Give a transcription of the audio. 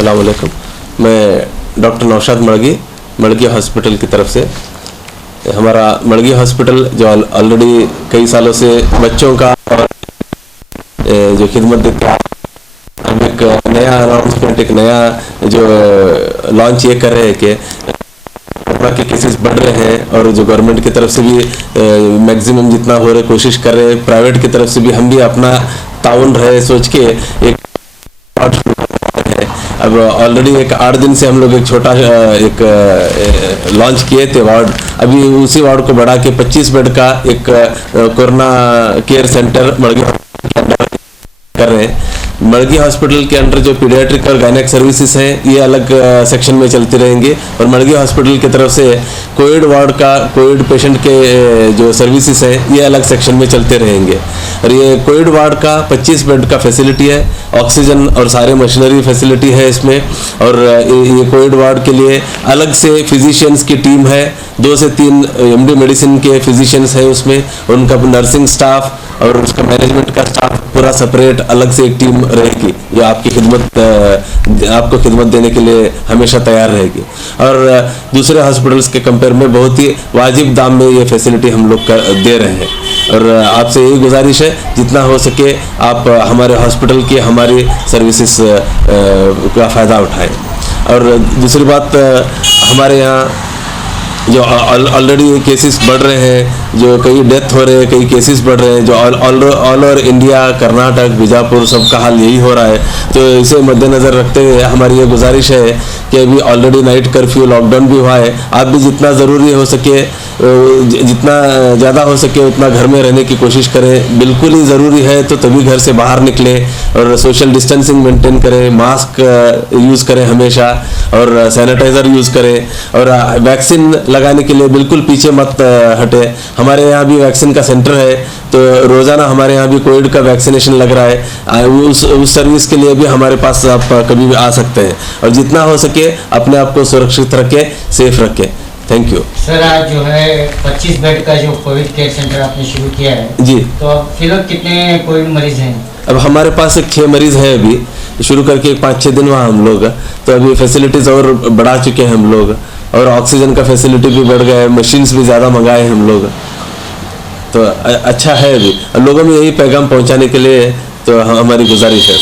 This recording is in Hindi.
अस्सलाम वालेकुम। मैं डॉक्टर नौशाद मड़गी हॉस्पिटल की तरफ से। हमारा मड़गी हॉस्पिटल जो ऑलरेडी कई सालों से बच्चों का और जो खिदमत देता है, हम एक नया अनाउंसमेंट, एक नया जो लॉन्च ये कर रहे हैं कि कोरोना के केसेस बढ़ रहे हैं और जो गवर्नमेंट की तरफ से भी मैक्सिमम जितना हो रहे कोशिश कर रहे हैं, प्राइवेट की तरफ से भी हम भी अपना ताउन रहे सोच के एक अब ऑलरेडी एक 8 दिन से हम लोग एक छोटा एक लॉन्च किए थे वार्ड। अभी उसी वार्ड को बढ़ा के 25 बेड का एक कोरोना केयर सेंटर मड़गी कर रहे हैं। मड़गी हॉस्पिटल के अंडर जो पीडियाट्रिक और गायनेक सर्विसेज हैं ये अलग सेक्शन में चलती रहेंगी और मड़गी हॉस्पिटल की तरफ से कोविड वार्ड का कोविड पेशेंट के जो सर्विसेज हैं ये अलग सेक्शन में चलते रहेंगे। और ये कोविड वार्ड का 25 बेड का फैसिलिटी है, ऑक्सीजन और सारे मशीनरी फैसिलिटी है इसमें। और ये कोविड वार्ड के लिए अलग से फिजिशियंस की टीम है, 2 से 3 MD मेडिसिन के फिजिशियंस है उसमें, उनका नर्सिंग स्टाफ और उसका मैनेजमेंट का स्टाफ पूरा सेपरेट अलग से एक टीम रहेगी जो आपको खिदमत देने के लिए हमेशा तैयार रहेगी। और दूसरे हॉस्पिटल्स के कंपेयर में बहुत ही वाजिब दाम में ये फैसिलिटी हम लोग दे रहे हैं। और आपसे यही गुजारिश है जितना हो सके आप हमारे हॉस्पिटल की हमारी सर्विसेज का फ़ायदा उठाएं। और दूसरी बात, हमारे यहाँ जो ऑलरेडी केसेस बढ़ रहे हैं, जो कई डेथ हो रहे हैं, कई केसेस बढ़ रहे हैं, जो all over India, Karnataka, Bijapur सबका हाल यही हो रहा है। तो इसे मद्देनज़र रखते हुए हमारी ये गुजारिश है कि अभी ऑलरेडी नाइट कर्फ्यू लॉकडाउन भी हुआ है, आप भी जितना ज़रूरी हो सके, जितना ज़्यादा हो सके उतना घर में रहने की कोशिश करें। बिल्कुल ही ज़रूरी है तो तभी घर से बाहर निकलें और सोशल डिस्टेंसिंग मेंटेन करें, मास्क यूज़ करें हमेशा और सैनिटाइज़र यूज़ करें। और वैक्सीन लगाने के लिए बिल्कुल पीछे मत हटे। हमारे यहाँ भी वैक्सीन का सेंटर है, तो रोज़ाना हमारे यहाँ भी कोविड का वैक्सीनेशन लग रहा है। उस सर्विस के लिए भी हमारे पास आप कभी भी आ सकते हैं। और जितना हो सके अपने आप को सुरक्षित रखें, सेफ रखें। Thank you sir. आज जो है 25 बेड का जो कोविड केयर सेंटर आपने शुरू किया है जी, तो फिलहाल कितने कोविड मरीज हैं? अब हमारे पास एक 6 मरीज है, अभी शुरू करके 5-6 दिन हुआ हम लोग, तो अभी फैसिलिटीज़ और बढ़ा चुके हैं हम लोग और ऑक्सीजन का फैसिलिटी भी बढ़ गया है, मशीन्स भी ज़्यादा मंगाए हैं हम लोग। तो अच्छा है अभी लोगों में यही पैगाम पहुंचाने के लिए तो हमारी गुजारिश है।